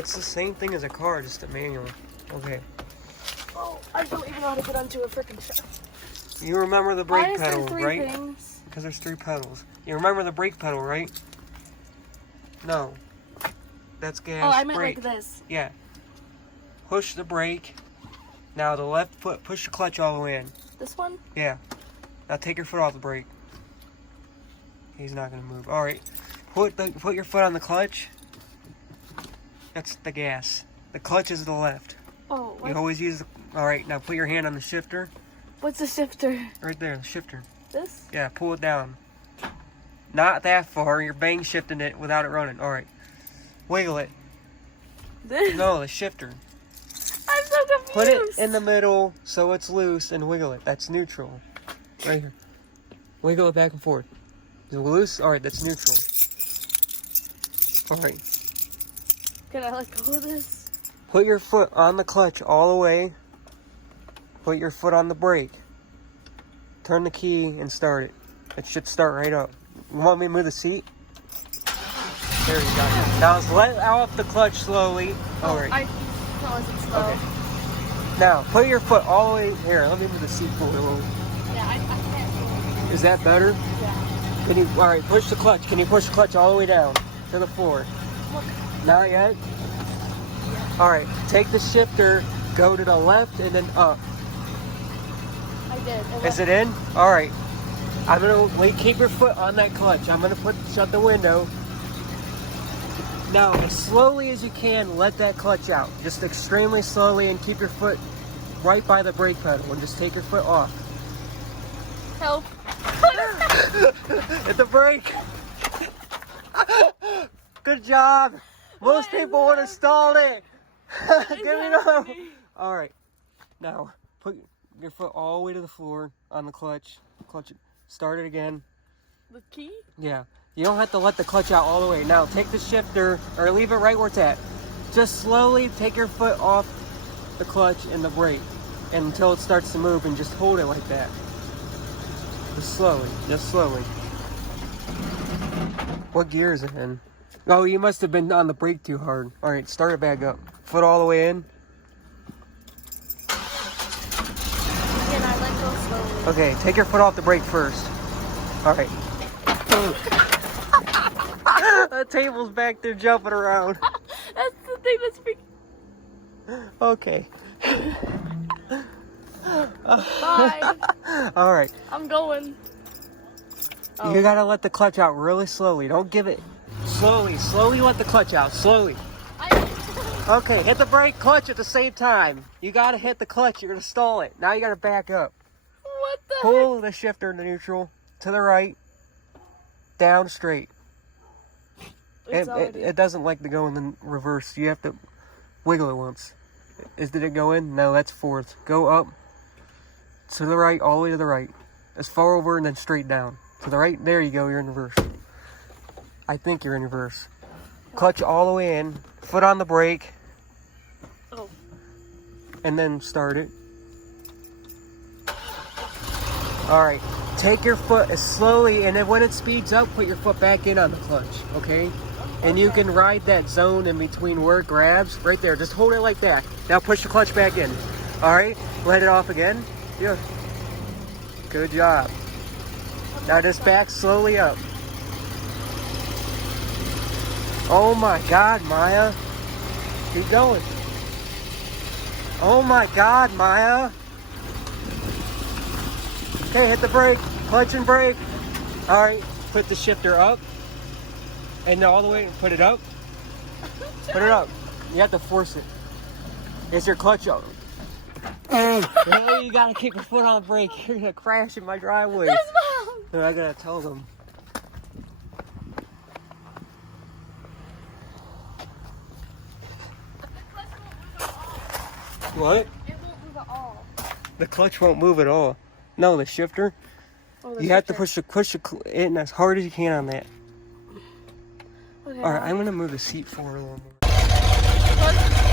It's the same thing as a car, just a manual. Okay. Oh, I don't even know how to get onto a freaking show. You remember the brake Why is there pedal, three right? things? Because there's 3 pedals. You remember the brake pedal, right? No. That's gas. Oh, I meant brake. like this. Yeah. Push the brake. Now the left foot, push the clutch all the way in. This one? Yeah. Now take your foot off the brake. He's not gonna move. All right. Put your foot on the clutch. That's the gas. The clutch is to the left. Oh, what? You always use the... All right, now put your hand on the shifter. What's the shifter? Right there, the shifter. This? Yeah, pull it down. Not that far. You're bang shifting it without it running. All right. Wiggle it. This? No, the shifter. I'm so confused. Put it in the middle so it's loose and wiggle it. That's neutral. Right here. Wiggle it back and forth. Is it loose? All right, that's neutral. All right. Can I let go of this? Put your foot on the clutch all the way. Put your foot on the brake. Turn the key and start it. It should start right up. You want me to move the seat? There you go. Now let out the clutch slowly. All right. I wasn't slow. Okay. Now put your foot all the way here. Let me move the seat forward a little. Yeah, I can't. Is that better? Yeah. Can you? All right. Push the clutch. Can you push the clutch all the way down to the floor? Look. Not yet. All right. Take the shifter. Go to the left and then up. I did. Is it in? All right. I'm gonna keep your foot on that clutch. I'm gonna shut the window. Now, as slowly as you can, let that clutch out. Just extremely slowly, and keep your foot right by the brake pedal, and just take your foot off. Help. Hit the brake. Good job. Most people would have stalled it. Give me up. All right. Now, put your foot all the way to the floor on the clutch. Clutch it. Start it again. The key? Yeah. You don't have to let the clutch out all the way. Now, take the shifter, or leave it right where it's at. Just slowly take your foot off the clutch and the brake until it starts to move, and just hold it like that. Just slowly. Just slowly. What gear is it in? Oh, you must have been on the brake too hard. All right, start it back up. Foot all the way in. Can I let go slowly? Okay, take your foot off the brake first. All right. The table's back there jumping around. That's the thing that's freaking... Okay. Bye. All right. I'm going. Oh. You gotta let the clutch out really slowly. Don't give it. Slowly. Slowly let the clutch out. Slowly. Okay, hit the brake, clutch at the same time. You gotta hit the clutch. You're gonna stall it. Now you gotta back up. What the Pull the shifter into neutral. To the right. Down straight. It doesn't like to go in the reverse. You have to wiggle it once. Did it go in? No, that's fourth. Go up. To the right, all the way to the right. As far over and then straight down. To the right, there you go, you're in reverse. I think you're in reverse. Clutch all the way in. Foot on the brake. Oh. And then start it. Alright. Take your foot as slowly, and then when it speeds up, put your foot back in on the clutch, okay? And you can ride that zone in between where it grabs, right there. Just hold it like that. Now push the clutch back in. Alright, let it off again. Yeah. Good job. Now just back slowly up. Oh my God, Maya. Keep going. Oh my God, Maya. Okay, hit the brake. Clutch and brake. All right, put the shifter up. And all the way, put it up. Put it up. You have to force it. Is your clutch up? Really, you gotta keep your foot on the brake. You're gonna crash in my driveway. I gotta tell them. What? It won't move at all. The clutch won't move at all. No, the shifter. Oh, You have to push it in as hard as you can on that. Okay, All right, I'm gonna move the seat forward a little more.